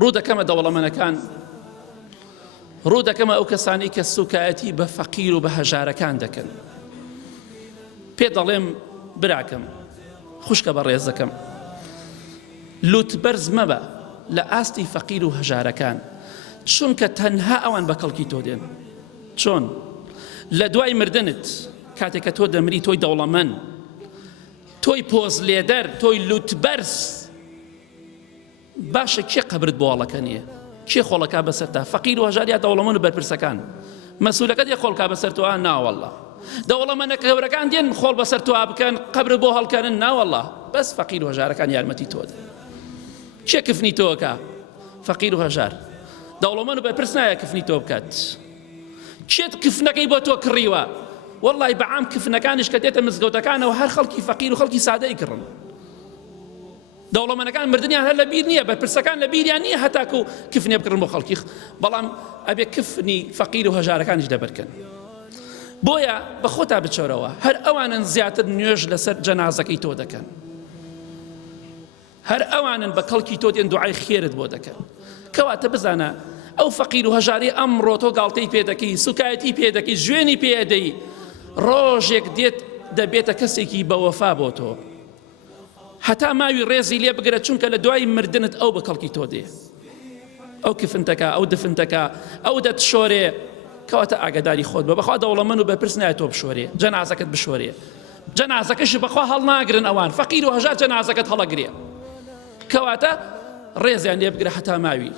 ڕوو دەکەمە دەوڵەمەندەکان، ڕوو دەکەمە ئەو کەسانی کە سوکایەتی بە فەقیر و بە هەژارەکان دەکەن. پێ دەڵێم براکەم، خوشکە بە ڕێزەکەم، لوتبەرز مەبە لە ئاستی فەقیر و هەژارەکان، چونکە تەنها ئەوان بە کەڵکی تۆ دێن. چۆن لە دوای مردنت کاتێک کە تۆ دەمری، تۆی دەوڵەمەند، تۆی پۆز لێدەر، تۆی لوتبەرز، باشە کێ قەبرت بۆ هەڵەکە نییە؟ کێ خۆڵەکە بەسەرتا؟ فەقیر و هەژار یا دەوڵەمەند و بەرپرسەکان؟ مەسئولەکەت یە خۆڵکە بەسەر تۆ؟ ناوەڵڵا. دەوڵەمەندە گەورەکان دێن خۆڵ بەسەر تۆ بکەن، قەبر بۆ هەڵکەنن؟ ناوەڵڵا. بەس فەقیر و هەژارەکان یارمەتی تۆ دەن. چێ کفنی تۆکە؟ فەقیر و هەژار. دەوڵەمەند و بەرپرس نایە کفنی تۆ بکات. چێت کفنەکەی بۆ تۆ کڕیوە؟ وەڵڵای بەعام کفنەکانیش کە دێتە مزگەوتەکانەوە هەر خەڵکی فەقیر و خەڵکی سادەی کڕن. دەوڵەمەندەکان مردنیان هەر لە بیر نییە، بەرپرسەکان لە بیریان نییە هەتاکو کفنێ بکڕن بۆ خەڵکی، بەڵام ئەبێ کفنی فەقیر و هەژارەکانیش دەبەرکەن. بۆیە بە خۆتا بچۆرەوە، هەر ئەوانن زیاتر نوێژ لەسەر جەنازەکەی تۆ دەکەن، هەر ئەوانن بە کەڵکی تۆ دێن دوعای خێرت بۆ دەکەن. کەواتە بزانە ئەو فەقیر و هەژاری ئەمڕۆ تۆ گاڵتەی پێ دەکەی، سوکایەتی پێ دەکەی، ژوێنی پێدەی، ڕۆژێک دێت دەبێتە کەسێکی بەوەفا بۆ تۆ، هەتا ماوی ڕێزی لێ بگرە، چونکە لە دوای مردنت ئەو بە کەڵکی تۆ دێ، ئەو کفنتەکە، ئەو دفنتەکە، ئەو دەتشۆرێ. کەواتە ئاگاداری خۆت بە، بەخوا دەوڵەمەند و بەرپرس نایە تۆ بشۆرێ، جەنازەکەت بشۆرێ، جەنازەکەش بەخوا هەڵناگرن ئەوان، فەقیر و هەژار جەنازەکەت هەڵەگرێ. کەواتە ڕێزیان لێ بگرە هەتا ماوی.